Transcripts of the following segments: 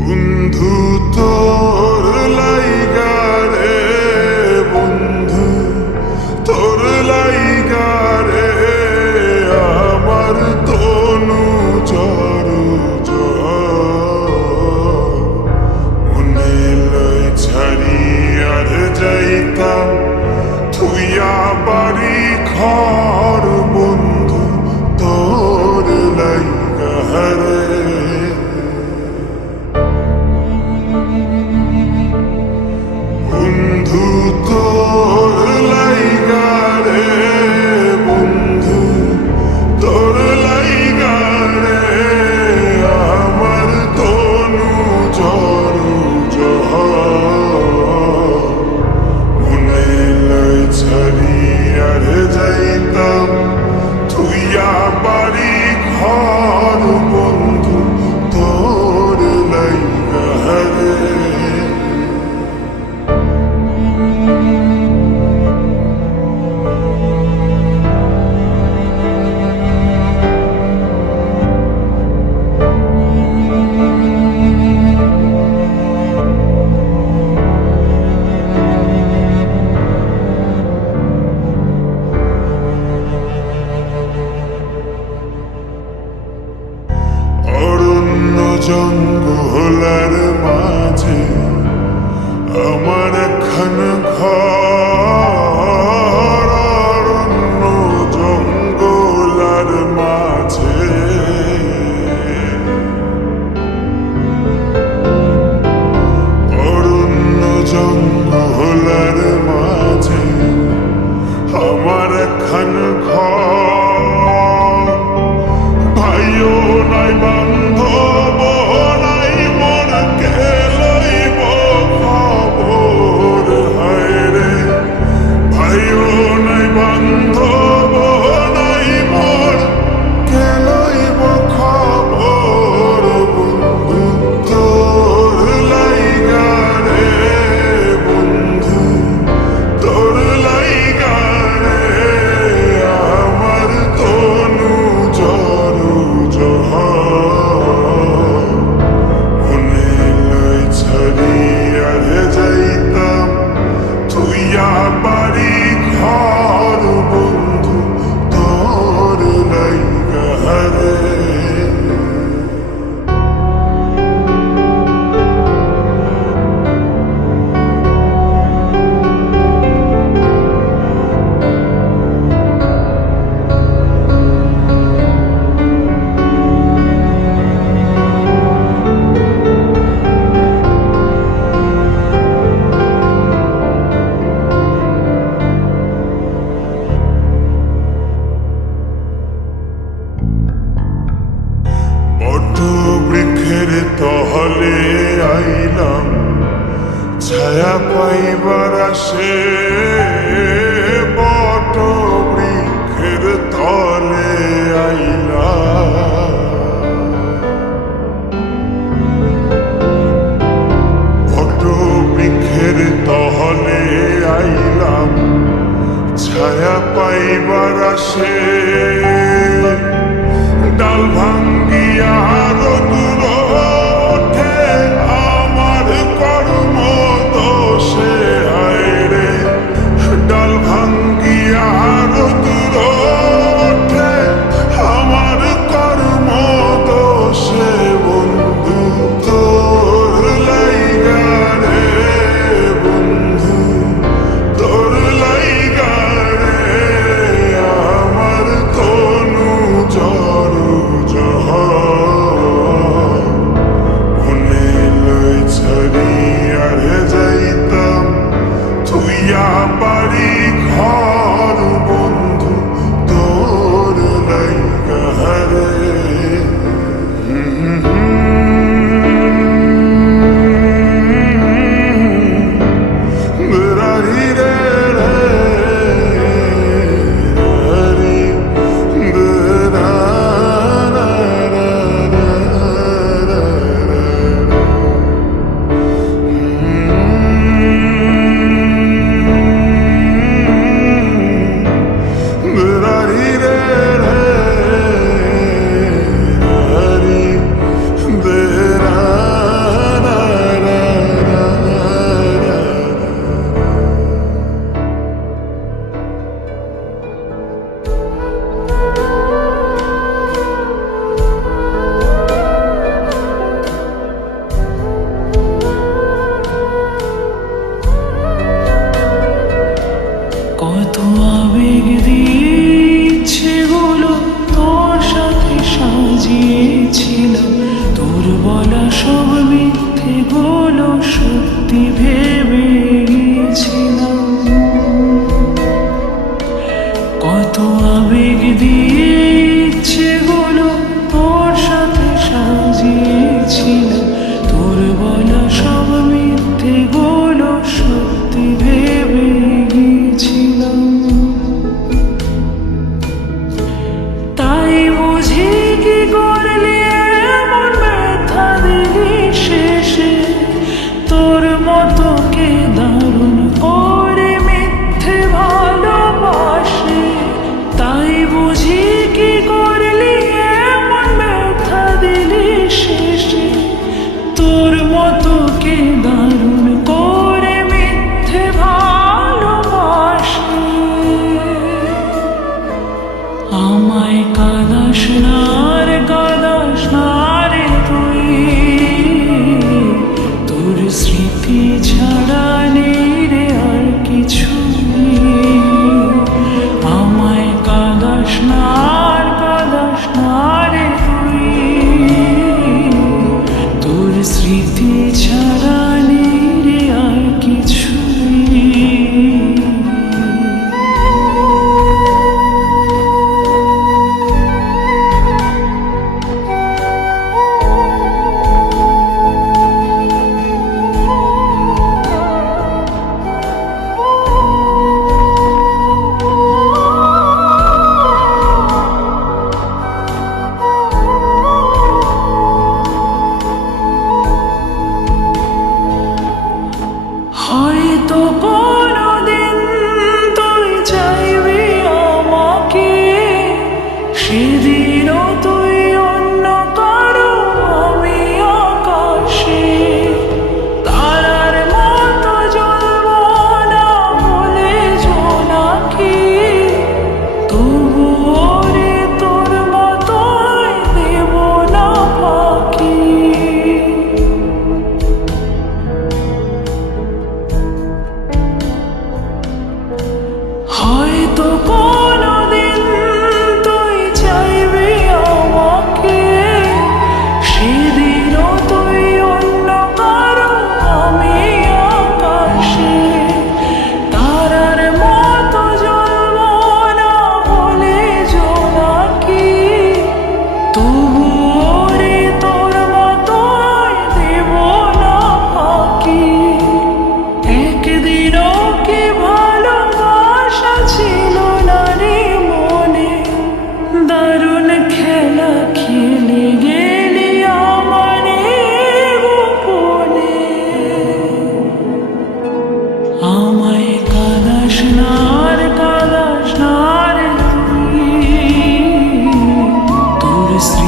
বন্ধু তোর লাইগা রে, বন্ধু তোর লাইগা রে, আমার তনু জর মনে লই ছাড়ি আর যাইতাম থুইয়া বাড়ি ঘর, বন্ধু তোর লাইগা রে। বন্ধু তোর লাইগা রে, বন্ধু তোর লাইগা রে, আমার তনু জর মনে লই ছাড়ি আর যাইতাম থুইয়া বাড়ি ঘর, বন্ধু তোর লাইগা রে। অরণ্য জঙ্গলার মাঝে আমার একখান ঘর, অরণ্য জঙ্গলার মাঝে অরণ্য জঙ্গলার মাঝে আমার একখান ঘর। ভাইও নাই বান্ধব নাই মোর, কে লইব খবর হায় রে। ভাইও নাই বান্ধব নাই মোর, কে লইব খবর, বন্ধু তোর লাইগা রে, বন্ধু তোর লাইগা রে, আমার তনু জর মনে লই ছাড়ি আর যাইতাম থুইয়া বাড়ি ঘর, বন্ধু তোর লাইগা রে। বট বৃক্ষের তহলে আইলাম ছায়া পাইবার আসে, বট বৃক্ষের তলে আইলাম, বট বৃক্ষের তহলে আইলাম ছায়া পাইবার আসে। ডাল ভাঙ্গিয়া রোদুর ওঠে আমার কর্ম দোষে হায় রে,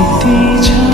স্মৃতি